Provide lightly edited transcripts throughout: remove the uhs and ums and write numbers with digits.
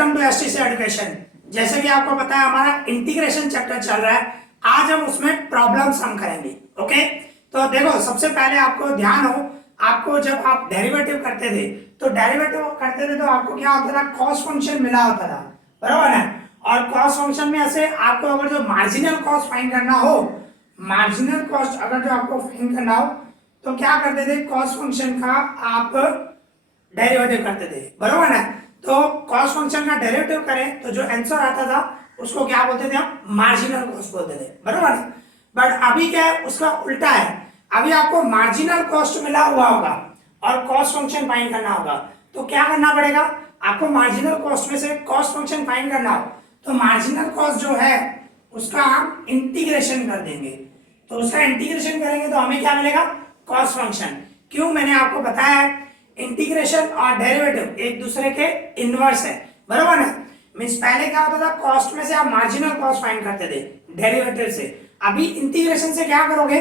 Welcome to STC education. जैसे कि आपको पता है हमारा इंटीग्रेशन चैप्टर चल रहा है। आज हम उसमें प्रॉब्लम्स हम करेंगे। ओके, तो देखो सबसे पहले आपको ध्यान हो, आपको जब आप डेरिवेटिव करते थे तो आपको क्या होता था, कॉस्ट फंक्शन मिला होता था, बराबर है। और कॉस्ट फंक्शन में ऐसे आपको अगर जो मार्जिनल कॉस्ट फाइंड करना हो, मार्जिनल कॉस्ट अगर जो आपको फाइंड करना हो तो क्या करते थे, कॉस्ट फंक्शन का आप डेरिवेटिव करते थे, बराबर है। तो कॉस्ट फंक्शन का डेरिवेटिव करें तो जो आंसर आता था उसको क्या बोलते थे, हम मार्जिनल कॉस्ट बोलते थे, बराबर है। बट अभी क्या है, उसका उल्टा है। अभी आपको मार्जिनल कॉस्ट मिला हुआ होगा और कॉस्ट फंक्शन फाइंड करना होगा, तो क्या करना पड़ेगा आपको, मार्जिनल कॉस्ट में से कॉस्ट फंक्शन फाइंड करना हो तो मार्जिनल कॉस्ट जो है उसका हम इंटीग्रेशन कर देंगे। तो उसका इंटीग्रेशन करेंगे तो हमें क्या मिलेगा, कॉस्ट फंक्शन। क्यों, मैंने आपको बताया है इंटीग्रेशन और डेरिवेटिव एक दूसरे के इनवर्स है, बराबर है। मींस पहले क्या होता था, कॉस्ट में से आप मार्जिनल कॉस्ट फाइंड करते थे डेरिवेटिव से। अभी इंटीग्रेशन से क्या करोगे,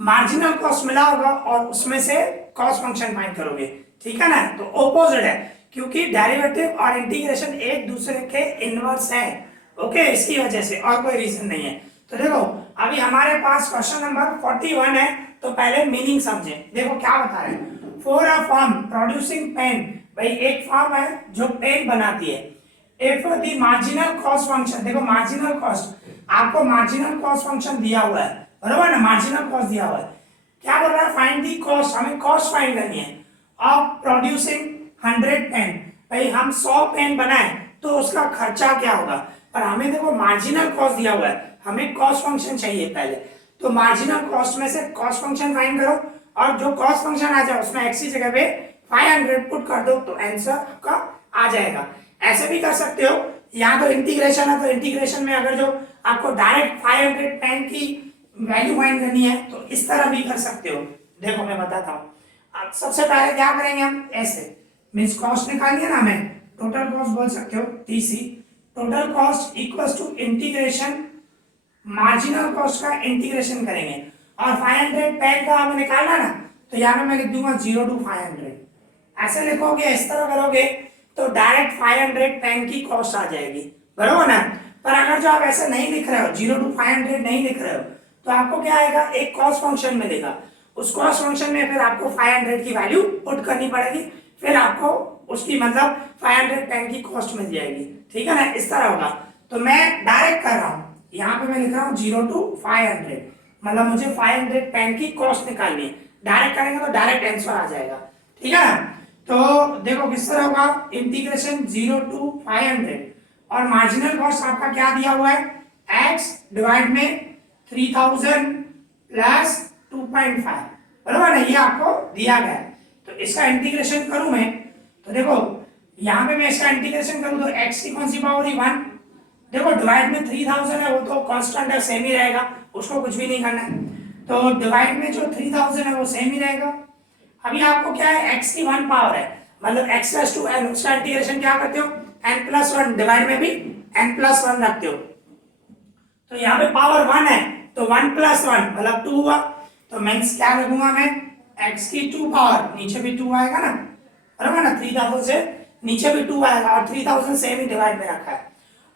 मार्जिनल कॉस्ट मिला होगा और उसमें से कॉस्ट फंक्शन फाइंड करोगे, ठीक है ना। तो ऑपोजिट है, क्योंकि डेरिवेटिव और इंटीग्रेशन एक दूसरे के इनवर्स है। ओके, इसकी वजह से, और कोई रीजन नहीं है। तो देखो अभी हमारे पास क्वेश्चन नंबर 41 है, तो पहले मीनिंग समझे। देखो क्या बता रहे हैं, for a firm producing pen, भाई एक फर्म है जो पेन बनाती है। If the marginal cost function, देखो मार्जिनल कॉस्ट, आपको मार्जिनल कॉस्ट फंक्शन दिया हुआ है, बराबर ना, मार्जिनल कॉस्ट दिया हुआ है। क्या बोल रहा है, फाइंड दी कॉस्ट, हमें कॉस्ट फाइंड करनी है ऑफ प्रोड्यूसिंग 100 पेन। भाई हम 100 पेन बनाए तो उसका खर्चा क्या होगा, पर हमें देखो मार्जिनल कॉस्ट दिया हुआ है, हमें कॉस्ट फंक्शन चाहिए पहले। तो मार्जिनल कॉस्ट में से कॉस्ट फंक्शन फाइंड करो और जो कॉस्ट फंक्शन आ जाए उसमें एक्स की जगह पे 500 पुट कर दो तो आंसर आपका आ जाएगा। ऐसे भी कर सकते हो, यहाँ तो इंटीग्रेशन है, तो इंटीग्रेशन में अगर जो आपको डायरेक्ट 500 पेन की वैल्यू फाइंड करनी है तो इस तरह भी कर सकते हो। देखो मैं बताता हूँ। अब सबसे पहले क्या करेंगे हम, ऐसे मींस कॉस्ट निकालिए ना, हमें टोटल कॉस्ट बोल सकते हो TC, total cost equals to integration marginal cost का इंटीग्रेशन करेंगे। और 500 पेन का हमें निकालना ना, तो यहाँ पे मैं लिख दूंगा 0 to 500। ऐसे लिखोगे, इस तरह करोगे तो डायरेक्ट 500 पेन की कॉस्ट आ जाएगी, बराबर ना। पर अगर जो आप ऐसे नहीं लिख रहे हो, 0 to 500 नहीं लिख रहे हो, तो आपको क्या आएगा, एक कॉस्ट फंक्शन मिलेगा। उस कॉस्ट फंक्शन में फिर आपको 500 की वैल्यू पुट करनी पड़ेगी, फिर आपको उसकी मतलब 500 पेन की कॉस्ट मिल जाएगी, ठीक है ना। इस तरह होगा। तो मैं डायरेक्ट कर रहा हूँ, यहाँ पे मैं लिख रहा हूँ 0 to 500, मतलब मुझे 500 पेन की कॉस्ट निकालनी है। डायरेक्ट करेंगे तो डायरेक्ट आंसर आ जाएगा, ठीक है ना। तो देखो किस तरह होगा, इंटीग्रेशन 0 to 500 और मार्जिनल कॉस्ट आपका क्या दिया हुआ है, x डिवाइड में 3000 प्लस 2.5, बराबर है, ये आपको दिया गया है। तो इसका इंटीग्रेशन करूं मैं, तो देखो यहाँ पे मैं इसका इंटीग्रेशन करूं तो x की कौन सी पावर है, 1। देखो डिवाइड में 3000 है, वो तो कांस्टेंट है, सेम ही रहेगा, उसको कुछ भी नहीं करना है। तो डिवाइड में जो 3000 है वो सेम ही रहेगा। अभी आपको क्या है, x की 1 पावर है, मतलब x प्लस 2n, उसका इंटीग्रेशन क्या करते हो, n प्लस 1, डिवाइड में भी n प्लस 1 रखते हो। तो यहाँ पे पावर 1 है तो 1 प्लस 1 मतलब 2 हुआ। तो मीन्स क्या रखूंगा मैं, x की 2 पावर, नीचे भी 2 आएगा ना, बराबर ना, 3000 से नीचे भी 2 आएगा और 3000 सेम ही डिवाइड में रखा है।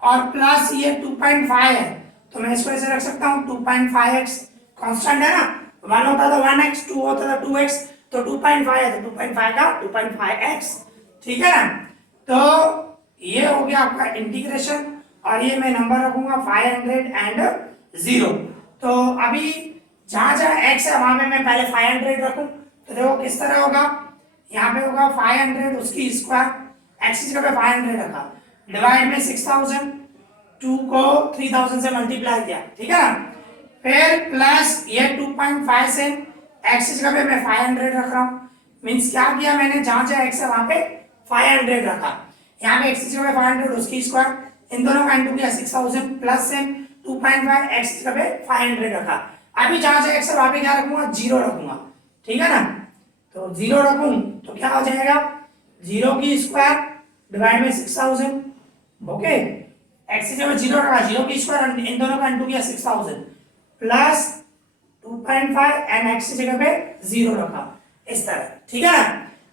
और प्लस ये 2.5 है, तो मैं इसको ऐसे रख सकता हूँ 2.5x, कांस्टेंट है ना, 1 होता था 1x, 2 होता था 2x, तो 2.5 है तो 2.5 का 2.5x, ठीक है ना। तो ये हो गया आपका इंटीग्रेशन और ये मैं नंबर रखूंगा 500 एंड 0। तो अभी जहां जहां x है वहां पे मैं पहले 500 रखूं, तो देखो किस तरह होगा, यहाँ पे होगा 500 उसकी स्क्वायर, x की जगह पे 500 रखा, डिवाइड में 6000, 2 को 3000 से मल्टीप्लाई किया, ठीक है ना। फिर प्लस ये 2.5 से x की जगह पे मैं 500 रख रहा हूँ। मींस क्या किया मैंने, जहां जहां x है वहां पे 500 रखा, यहाँ पे x की जगह पे 500 उसकी स्क्वायर, इन दोनों का इंटू किया 6000 प्लस से 2.5 x की जगह पे 500 रखा। अभी जहां जहां x है वहां पे क्या रखूंगा, 0 रखूंगा, ठीक है ना। तो 0 रखूं तो क्या हो जाएगा, 0 की स्क्वायर डिवाइड में 6000, ओके, x की जगह 0 रखा, 0 की स्क्वायर, इन दोनों का इंटू किया 6000 प्लस 2.5 एंड x की जगह पे 0 रखा, इस तरह, ठीक है ना।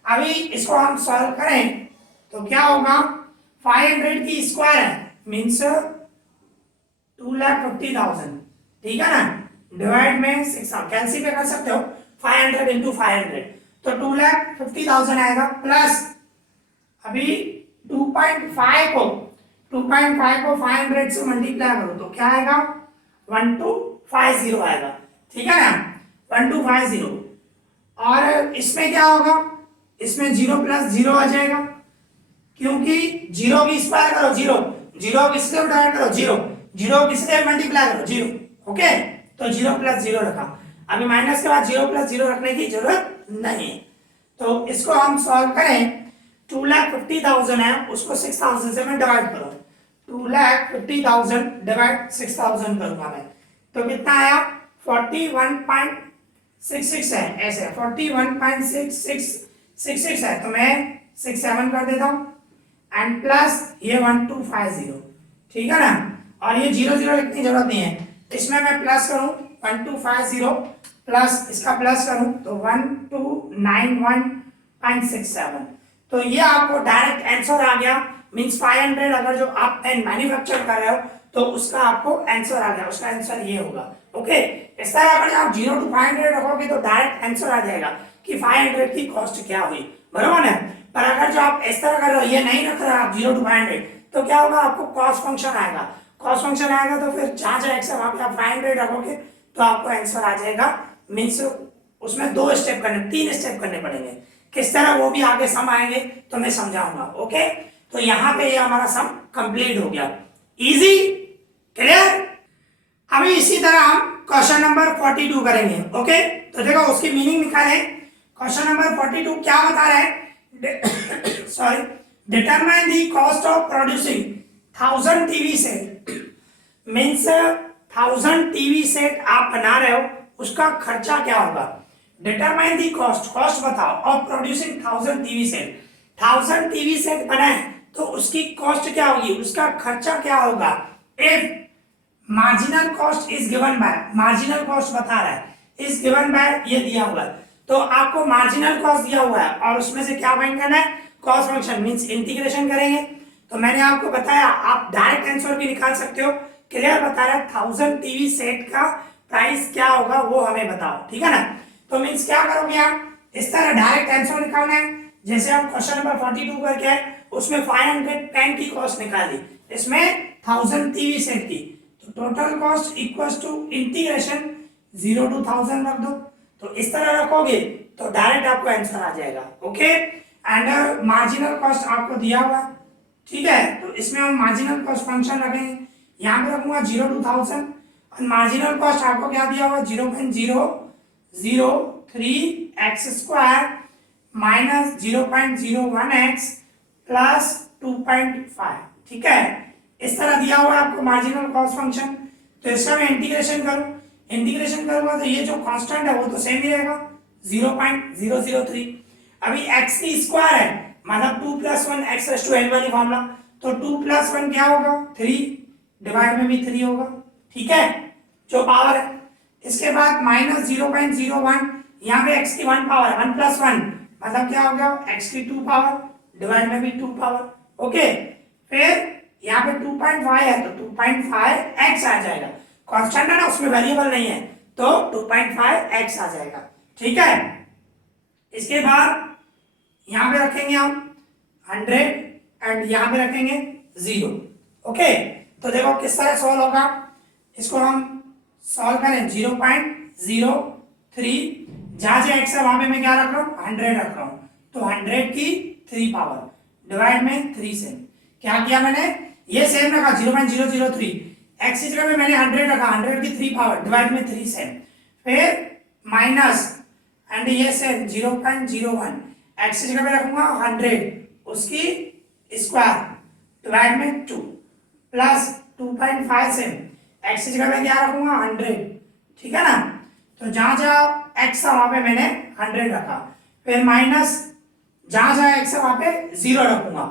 अभी इसको हम सॉल्व करें तो क्या होगा, 500 की स्क्वायर है मीन्स 2,50,000, ठीक है ना, डिवाइड में 6, कैंसिल कर सकते हो 500 इंटू 500, तो 2,50,000 आएगा, प्लस अभी 2.5 को 500 से मल्टीप्लाई करो तो क्या आएगा 1250 आएगा, ठीक है ना, 1250। और इसमें क्या होगा, इसमें 0 प्लस 0 आ जाएगा, क्योंकि 0 की स्क्वायर करो 0, 0 किससे डिवाइड करो 0, 0 किससे मल्टीप्लाई करो 0, ओके, तो 0 प्लस 0 रखा। अभी माइनस के बाद 0 प्लस 0 रखने की जरूरत नहीं है, तो इसको हम सॉल्व करें। 2,50,000 है, उसको 6,000 से मैं डिवाइड करो, 2,50,000 डिवाइड 6,000 करूंगा मैं, तो कितना आया 41.66 है, ऐसे 41.66 है, तो मैं 67 कर देता हूं एंड प्लस ये 1250, ठीक है ना, और ये 0 0 लिखने की जरूरत नहीं है, इसमें मैं प्लस करूं 1250 प्लस इसका प्लस करूं तो 1291.67, तो ये आपको डायरेक्ट आंसर आ गया, मींस 500 अगर जो आप मैन्युफैक्चर कर रहे हो तो उसका आपको आंसर आ गया, उसका आंसर ये होगा, ओके। इस तरह अगर आप 0 to 500 रखोगे तो डायरेक्ट आंसर आ जाएगा कि 500 की कॉस्ट क्या हुई, बराबर है। पर अगर जो आप इस तरह कर रहे हो, ये नहीं रख रहे आप 0 to 500, तो क्या होगा, आपको कॉस्ट फंक्शन आएगा, कॉस्ट फंक्शन आएगा तो फिर जहां जहां एक्स है वहां पे आप 500 रखोगे तो आपको आंसर आ जाएगा, मीन्स उसमें 2 स्टेप करने 3 स्टेप करने पड़ेंगे, किस तरह वो भी आगे सम आएंगे तो मैं समझाऊंगा, ओके। तो यहाँ पे ये हमारा सम कंप्लीट हो गया, इजी, क्लियर। अभी इसी तरह हम क्वेश्चन नंबर 42 करेंगे, ओके। तो देखो उसकी मीनिंग निकाले, क्वेश्चन नंबर 42 क्या बता रहा है, sorry, determine the cost of producing 1000 TV set, means 1000 TV set आप बना रहे हो, उसका खर्चा क्या होगा, डिटरमाइन दी कॉस्ट, कॉस्ट बताओ of producing 1000 TV set, 1000 TV set बनाए तो उसकी कॉस्ट क्या होगी, उसका खर्चा क्या होगा, if marginal cost is given by, marginal cost बता रहा है, इज गिवन बाय, ये दिया हुआ है, तो आपको मार्जिनल कॉस्ट दिया हुआ है और उसमें से क्या फाइंड करना है, कॉस्ट फंक्शन, मींस इंटीग्रेशन करेंगे। तो मैंने आपको बताया आप डायरेक्ट आंसर भी निकाल सकते हो, क्लियर बता रहा है 1000 टीवी सेट का प्राइस क्या होगा वो हमें बताओ, ठीक है ना। तो मींस क्या करोगे आप, इस तरह डायरेक्ट आंसर निकालना है, जैसे हम क्वेश्चन नंबर 42 करके है, उसमें 500 पेन की कॉस्ट निकाली, इसमें 1000 टीवी सेट की, तो total cost equals to integration 0 to 1000 रख दो, तो इस तरह रखोगे तो डायरेक्ट आपको आंसर आ जाएगा, ओके। एंड मार्जिनल कॉस्ट आपको दिया हुआ, ठीक है, तो इसमें हम मार्जिनल कॉस्ट फंक्शन रखेंगे, यहाँ पे रखूंगा 0 to 1000 और मार्जिनल कॉस्ट आपको क्या दिया हुआ 0.003 x square minus 0.01 x plus 2.5, ठीक है, इस तरह दिया हुआ है आपको मार्जिनल कॉस्ट फंक्शन। तो इसका मैं इंटीग्रेशन करूं, इंटीग्रेशन करूंगा तो ये जो कांस्टेंट है वो तो सेम ही रहेगा 0.003, अभी x की स्क्वायर है मतलब 2 + 1 x n वाली फॉर्मूला, तो 2 + 1 क्या होगा 3, डिवाइड में भी 3 होगा, ठीक है, जो पावर है। इसके बाद माइनस 0.01, यहाँ पे x की 1 पावर है, 1 + 1 मतलब क्या हो गया x की 2 पावर, डिवाइड में भी 2 पावर, ओके। फिर यहाँ पे 2.5 है तो 2.5x आ जाएगा, कांस्टेंट है ना उसमें वेरिएबल नहीं है, तो 2.5x आ जाएगा, ठीक है। इसके बाद यहाँ पे रखेंगे हम 100 एंड यहाँ पे रखेंगे 0, ओके। तो देखो किस तरह सॉल्व होगा, इसको हम सॉल्व करें 0.03, जहां से x है वहां पे मैं क्या रख रहा हूँ 100 रख रहा हूँ, तो 100 की 3 पावर डिवाइड में 3 से क्या किया मैंने, ये सेम रखा 0.003, x की जगह पे मैंने 100 रखा, 100 की 3 पावर डिवाइड में 3 से, फिर माइनस एंड ये सेम 0.01, x की जगह पे रखूंगा 100 उसकी स्क्वायर डिवाइड में 2 प्लस 2.5 से x की जगह पे क्या रखूंगा 100, ठीक है ना। तो जहां जहां x है वहां पे मैंने 100 रखा, फिर माइनस जहां जहां x है वहां पे 0 रखूंगा,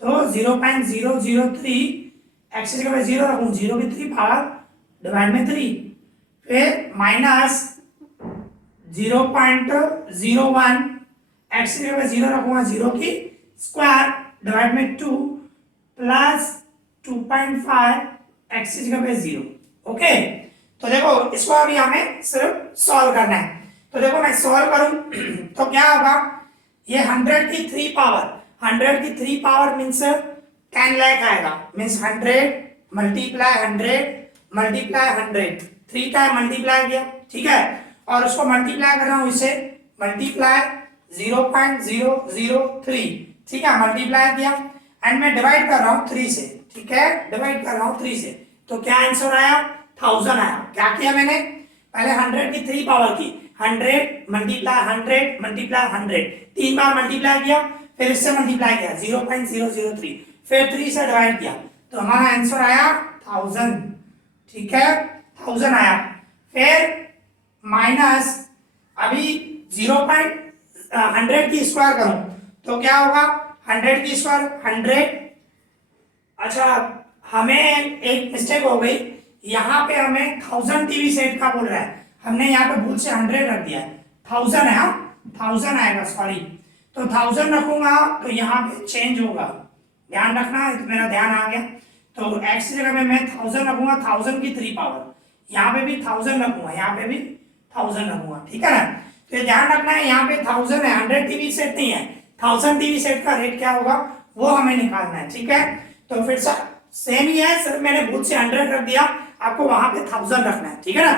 तो 0.003 x की जगह पे 0 रखूं, 0 की 3 पावर डिवाइड में 3, फिर माइनस 0.01 x की जगह पे 0 रखूंगा, 0 की स्क्वायर डिवाइड में 2 प्लस 2.5 एक्स की जगह पे 0। ओके, तो देखो इसको अभी हमें सिर्फ सॉल्व करना है। तो देखो मैं सॉल्व करूं तो क्या होगा, ये 100 की 3 पावर, 100 की 3 पावर मीन्स 10 लाख आएगा, means 100 multiply 100 multiply 100, 3 time multiply किया, ठीक है, और उसको मल्टीप्लाई कर रहा हूं इससे, मल्टीप्लाई 0.003, ठीक है, मल्टीप्लाई किया एंड मैं डिवाइड कर रहा हूं 3 से, ठीक है, डिवाइड कर रहा हूं 3 से, तो क्या आंसर आया, 1000 आया। क्या किया मैंने, पहले 100 की 3 पावर की, 100 मल्टीप्लाई 100 मल्टीप्लाई 100, 3 बार मल्टीप्लाई किया, फिर इससे मल्टीप्लाई किया 0.003, फिर 3 से डिवाइड किया, तो हमारा आंसर आया 1000, ठीक है, 1000 आया। फिर माइनस, अभी 0.100 की स्क्वायर करूं तो क्या होगा, 100 की स्क्वायर 100, अच्छा हमें एक मिस्टेक हो गई, यहाँ पे हमें 1000 टीवी सेट का बोल रहा है, हमने यहाँ पे भूल से 100 रख दिया है, 1000 है, हाँ 1000 आएगा, सॉरी, तो 1000 रखूंगा तो यहाँ पे चेंज होगा, ध्यान रखना है, तो मेरा ध्यान आ गया, तो x की जगह में मैं 1000 रखूंगा, 1000 की 3 पावर, यहाँ पे भी 1000 रखूंगा, यहाँ पे भी 1000 रखूंगा, ठीक है ना, तो ये ध्यान रखना है, यहाँ पे 1000 है, 100 टीवी सेट नहीं है, 1000 टीवी सेट का रेट क्या होगा वो हमें निकालना है, ठीक है, तो फिर सेम ही है, सिर्फ मैंने भूल से 100 रख दिया, आपको वहां पे 1000 रखना है, ठीक है ना,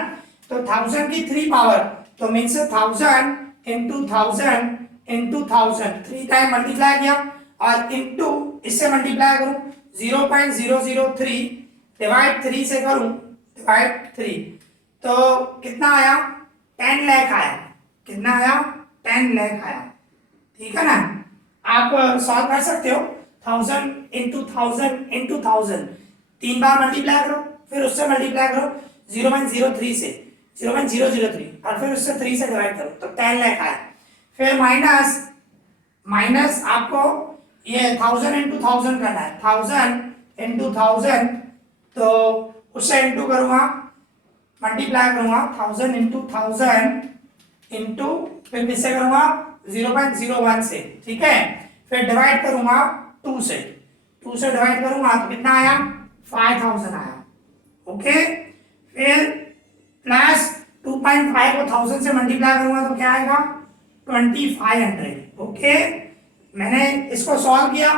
तो 1000 की 3 पावर, तो means 1000 into 1000 into 1000, 3 time multiply किया और इंटू इससे मल्टीप्लाई करूं 0.003 डिवाइड 3 से करूं, डिवाइड 3, तो कितना आया, 10 लाख आया, कितना आया, 10 लाख आया, ठीक है ना, आप सॉल्व कर सकते हो, 1000 इंटू 1000 इंटू 1000, 3 बार मल्टीप्लाई करो, फिर उससे मल्टीप्लाई करो 0.03 से, 0.003, और फिर उससे 3 से डिवाइड करो, तो 10 लाख आया। फिर माइनस, माइनस आपको ये 1000 इंटू 1000 करना है, 1000 इंटू 1000, तो उससे इंटू करूंगा, मल्टीप्लाई करूंगा 1000 इंटू 1000 इंटू, फिर किससे करूंगा 0.01 से, ठीक है, फिर डिवाइड करूंगा 2 से, 2 से डिवाइड करूंगा तो कितना आया, 5000 आया, ओके, फिर प्लस 2.5 को 1000 से मल्टीप्लाई करूंगा तो क्या आएगा 2500, ओके, मैंने इसको सॉल्व किया,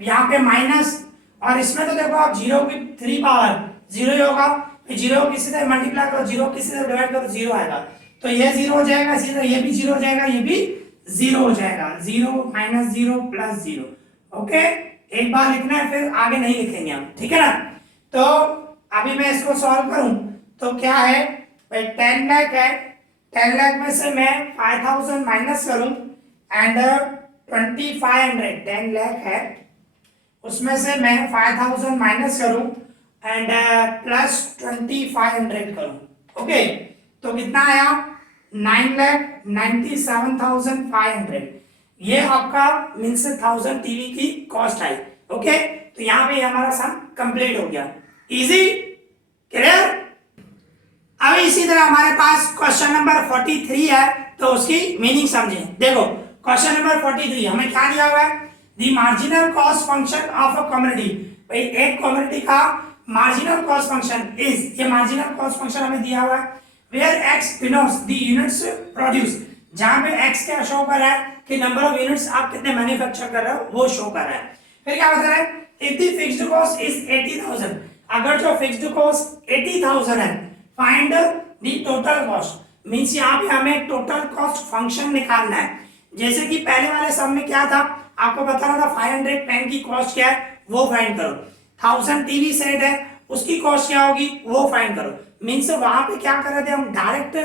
यहाँ पे माइनस, और इसमें तो देखो आप 0 की 3 पावर 0 ही होगा, फिर 0 किसी से मल्टीप्लाई करो, 0 किसी से डिवाइड करो 0 आएगा, तो ये 0 हो जाएगा, सीधा ये भी 0 हो जाएगा, ये भी 0 हो जाएगा, 0 माइनस 0 प्लस 0, ओके, एक बार लिखना है, फिर आगे नहीं लिखेंगे हम, ठीक है ना, तो अभी मैं इसको सॉल्व करूं तो क्या है भाई, 10 लाख है, 10 लाख में से मैं 5000 माइनस करूं एंड 2500, 10 लाख है, उसमें से मैं 5000 माइनस करूं एंड प्लस 2500 करूं, ओके, तो कितना आया 9,97,500, ये आपका मीन्स 1000 टीवी की कॉस्ट आई, ओके, तो यहाँ पे हमारा सम कंप्लीट हो गया, इजी, क्लियर। अब इसी तरह हमारे पास क्वेश्चन नंबर 43 है, तो उसकी मीनिंग समझें। देखो क्वेश्चन नंबर 43 हमें क्या दिया हुआ है, the marginal cost function of a community, भाई एक कम्युनिटी का मार्जिनल कॉस्ट फंक्शन इज, ये मार्जिनल कॉस्ट फंक्शन हमें दिया हुआ है, where X denotes the units produce, जहां पे एक्स क्या शो कर रहा है कि नंबर ऑफ यूनिट्स आप कितने मैन्युफैक्चर कर रहे हो वो शो कर रहा है। फिर क्या बता रहा है, if the fixed cost is 80000, अगर जो फिक्स्ड कॉस्ट 80000 है, find the total cost, means यहां पे हमें टोटल कॉस्ट फंक्शन निकालना है, जैसे कि पहले वाले सम में क्या था आपको बताना था, 500 पेन की कॉस्ट क्या है वो फाइंड करो, 1000 टीवी सेट है उसकी कॉस्ट क्या होगी वो फाइंड करो, मींस वहां पे क्या कर रहे थे हम, डायरेक्ट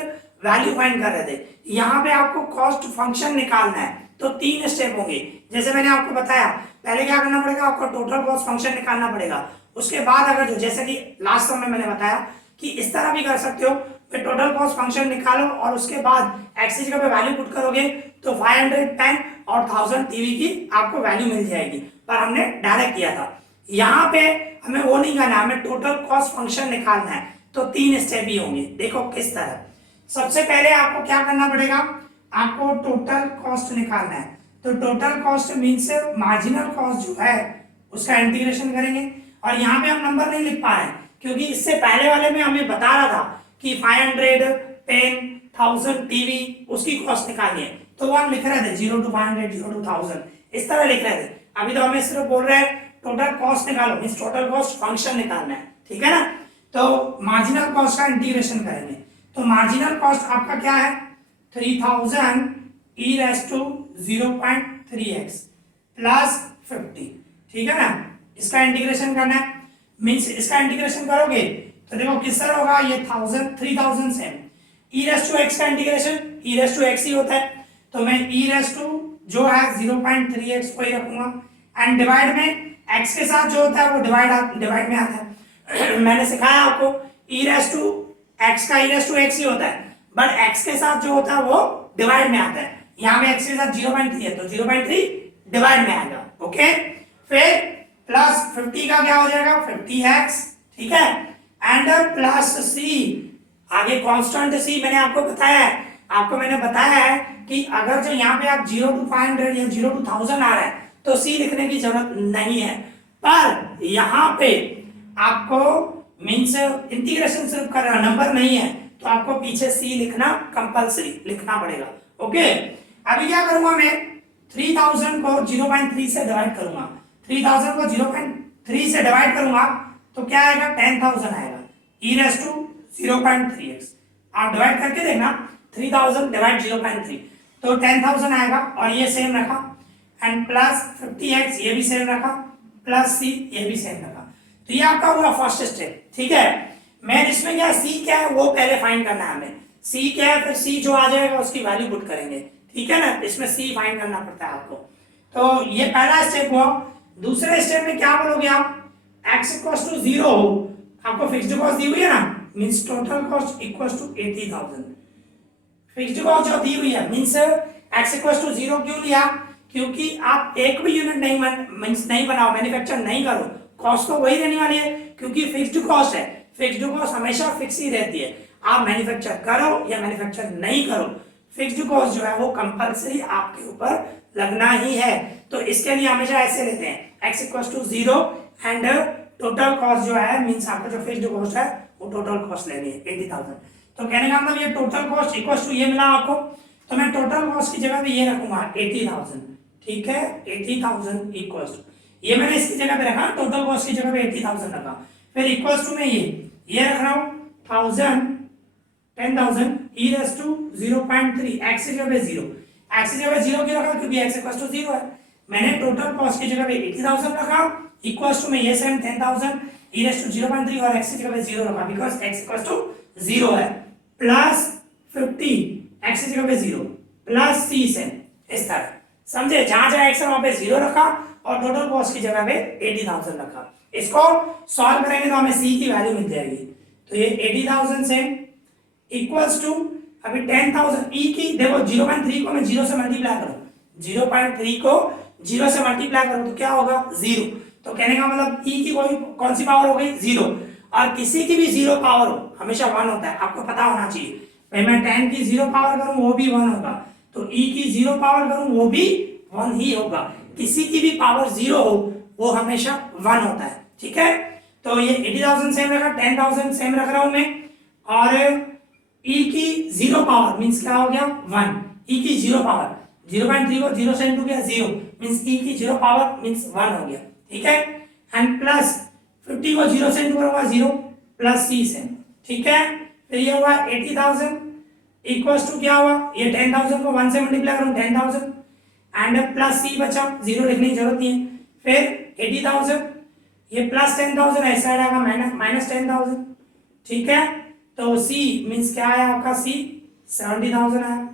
वैल्यू फाइंड कर रहे थे, यहाँ पे आपको कॉस्ट फंक्शन निकालना है, तो 3 स्टेप होंगे, जैसे मैंने आपको बताया, पहले क्या करना पड़ेगा, आपको टोटल कॉस्ट फंक्शन निकालना पड़ेगा, उसके बाद अगर जो जैसे कि लास्ट समय मैंने बताया कि इस तरह भी कर सकते हो, फिर टोटल कॉस्ट फंक्शन निकालो और उसके बाद एक्स की जगह पे वैल्यू पुट करोगे तो 500 पेन और 1000 टीवी की आपको वैल्यू मिल जाएगी, पर हमने डायरेक्ट किया था, यहाँ पे हमें वो नहीं करना, हमें टोटल कॉस्ट फंक्शन निकालना है, तो 3 स्टेप ही होंगे। देखो किस तरह, सबसे पहले आपको क्या करना पड़ेगा, आपको टोटल कॉस्ट निकालना है, तो total cost means marginal cost जो है उसका इंटीग्रेशन करेंगे। और यहाँ पे हम नंबर नहीं लिख पा रहे हैं क्योंकि इससे पहले वाले में हमें बता रहा था कि 500 पेन 1000 टीवी उसकी कॉस्ट निकालनी है, तो वो हम लिख रहे थे 0 to 500 0 to 1000 इस तरह लिख रहे थे। अभी तो हमें सिर्फ बोल रहे हैं टोटल कॉस्ट निकालो, मींस टोटल कॉस्ट फंक्शन निकालना है, ठीक है ना। तो मार्जिनल कॉस्ट का इंटीग्रेशन करेंगे। तो मार्जिनल कॉस्ट आपका क्या है 3000 e raised to 0.3x plus 50, ठीक है ना। इसका इंटीग्रेशन करना है, मींस इसका इंटीग्रेशन करोगे तो देखो किस तरह होगा, ये 3000 से e raised to x का integration e raised to x ही होता है, तो मैं e raised to जो है 0.3x को ही रखूंगा एंड डिवाइड में x के साथ जो होता है वो डिवाइड में आता है। मैंने सिखाया आपको e raised to x का e raised to x ही होता है, बट x के साथ जो होता है वो डिवाइड में आता है। यहाँ पे x के साथ 0.3 है तो 0.3 डिवाइड में आएगा, ओके। फिर प्लस 50 का क्या हो जाएगा 50x, ठीक है, एंड प्लस c, आगे कांस्टेंट c मैंने आपको बताया है कि अगर जो यहाँ पे आप 0 to 500 या 0 to 1000 आ रहा है तो c लिखने की जरूरत नहीं है, पर यहाँ पे आपको मीन्स इंटीग्रेशन सिर्फ कर रहा नंबर नहीं है तो आपको पीछे c लिखना कंपल्सरी लिखना पड़ेगा, ओके। अभी क्या करूंगा मैं 3000 को 0.3 से डिवाइड करूंगा, 3000 को 0.3 से डिवाइड करूंगा तो क्या आएगा 10000 आएगा e raised to 0.3x। आप डिवाइड करके देखना 3000 डिवाइड 0.3 तो 10000 आएगा और ये सेम रखा एंड प्लस 50x ये भी सेम रखा प्लस c ये भी सेम रखा। तो ये आपका हुआ फर्स्ट स्टेप, ठीक है। मैं इसमें क्या c क्या है वो पहले फाइंड करना है हमें, c क्या है फिर c जो आ जाएगा उसकी वैल्यू पुट करेंगे, ठीक है ना। इसमें c फाइंड करना पड़ता है आपको। तो ये पहला स्टेप हुआ। दूसरे स्टेप में क्या बोलोगे आप, x इक्वल्स टू 0 हो, आपको फिक्स्ड कॉस्ट दी हुई है ना, means total cost equals to 80000। Fixed cost जो दी हुई है मींस x इक्वल्स टू 0 क्यों लिया, क्योंकि आप एक भी यूनिट नहीं बनाओ, मैन्युफैक्चर नहीं करो, कॉस्ट तो वही रहने वाली है क्योंकि फिक्स्ड कॉस्ट है। फिक्स्ड कॉस्ट हमेशा फिक्स ही रहती है, आप मैन्युफैक्चर करो या मैन्युफैक्चर नहीं करो, फिक्स्ड कॉस्ट जो है वो कंपल्सरी आपके ऊपर लगना ही है। तो इसके लिए हमेशा ऐसे लेते हैं x equals to 0 and total cost जो है मींस आपका जो फिक्स्ड कॉस्ट है वो टोटल कॉस्ट लेनी है 80000। तो कहने का मतलब ये टोटल कॉस्ट इक्वल्स टू ये मिला आपको, तो मैं टोटल कॉस्ट की जगह पे ये रखूंगा 80000, ठीक है, 80000 इक्वल्स टू, ये मैंने इसकी जगह पे रखा, टोटल कॉस्ट की जगह पे 80000 रखा। फिर इक्वल्स टू में ये रख रहा हूं 10,000 e raised to 0.3 x की जगह पे 0, x की जगह पे 0 क्यों रखा क्योंकि x इक्वल्स टू 0 है। मैंने टोटल कॉस्ट की जगह पे 80000 रखा, इक्वल्स टू में ये सेम 10,000 e raised to 0.3 और x की जगह पे 0 रखा बिकॉज़ x इक्वल्स टू 0 है, प्लस 50 x की जगह पे 0 प्लस c से इस तरह, समझे, जहां जहां x है वहां पे 0 रखा और टोटल कॉस्ट की जगह पे 80000 रखा। इसको सॉल्व करेंगे तो हमें c की वैल्यू मिल जाएगी। तो ये 80000 से इक्वल्स टू अभी 10,000 e की देखो 0.3 को मैं 0 से मल्टीप्लाई करूं, 0.3 को 0 से मल्टीप्लाई करूं तो क्या होगा 0। तो कहने का मतलब e की कौन सी पावर हो गई 0, और किसी की भी 0 पावर हो हमेशा 1 होता है, आपको पता होना चाहिए। भाई मैं 10 की 0 पावर करूं वो भी 1 होगा, तो e की 0 पावर करूं वो भी 1 ही होगा, किसी की भी पावर 0 हो वो हमेशा 1 होता है, ठीक है। तो ये 80,000 सेम रखा, 10,000 सेम रख रहा हूं मैं, और e की 0 पावर मींस क्या हो गया 1, e की 0 पावर 0.3 को 0 से इंटू किया 0 मींस e की 0 पावर मींस 1 हो गया, ठीक है। एंड प्लस 50 को 0 से इंटू करूंगा 0 प्लस c से, ठीक है। फिर ये हुआ 80,000 इक्वल्स टू क्या हुआ, ये 10,000 को 1 से मल्टीप्लाई करूं 10,000 एंड प्लस c बचा, 0 लिखने की जरूरत नहीं है। फिर 80,000 ये प्लस 10,000 ऐसा आएगा माइनस 10,000, ठीक है। तो c मींस क्या आया आपका c 70,000 आया,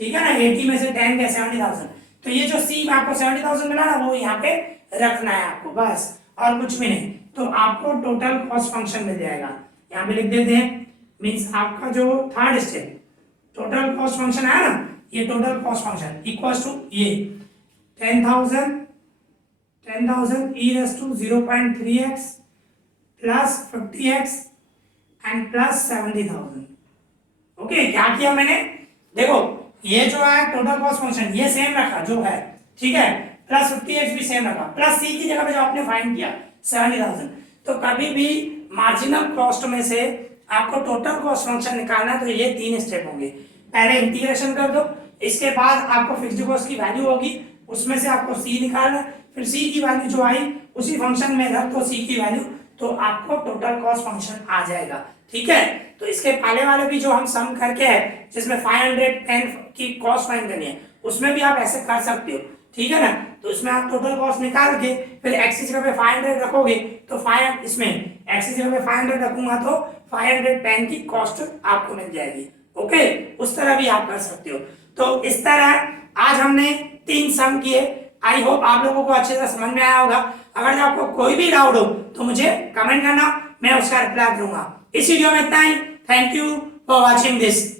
ठीक है ना, 80 में से 10 गया 70,000, तो ये जो c में आपको 70,000 मिला ना वो यहाँ पे रखना है आपको, बस और कुछ भी नहीं। तो आपको टोटल कॉस्ट फंक्शन मिल जाएगा, यहाँ पे लिख देते हैं, मींस आपका जो third step total cost function है ना, ये total cost function equals to ये 10,000 e raised to 0.3x plus 50x and plus 70,000। Okay, क्या किया मैंने, देखो ये जो है टोटल कॉस्ट फंक्शन ये सेम रखा जो है, ठीक है, प्लस 50x भी सेम रखा, प्लस सी की जगह पे जो आपने फाइंड किया 70,000, तो कभी भी मार्जिनल कॉस्ट में से आपको टोटल कॉस्ट फंक्शन निकालना है तो ये 3 स्टेप होंगे। पहले इंटीग्रेशन कर दो, इसके बाद आपको फिक्स्ड कॉस्ट की वैल्यू होगी, उसमें से आपको सी निकालना, फिर सी की वैल्यू जो आई उसी फंक्शन में रख दो सी की वैल्यू, तो आपको टोटल कॉस्ट फंक्शन आ जाएगा। ठीक है, तो इसके पहले वाले भी जो हम सम करके है जिसमें 510 की कॉस्ट फाइंड करनी है, उसमें भी आप ऐसे कर सकते हो। ठीक है ना, तो इसमें आप टोटल कॉस्ट निकाल के फिर एक्स की जगह पे 500 रखोगे तो 5 इसमें एक्स की जगह पे 500 रखूंगा तो 510 की कॉस्ट आपको मिल जाएगी। ओके, उस तरह भी आप कर सकते हो। तो इस तरह आज हमने 3 सम किए। आई होप आप लोगों को अच्छे से समझ में आया होगा। अगर आपको कोई भी डाउट हो तो मुझे कमेंट करना, मैं उसका रिप्लाई दूंगा। इस वीडियो में इतना ही। Thank you for watching this.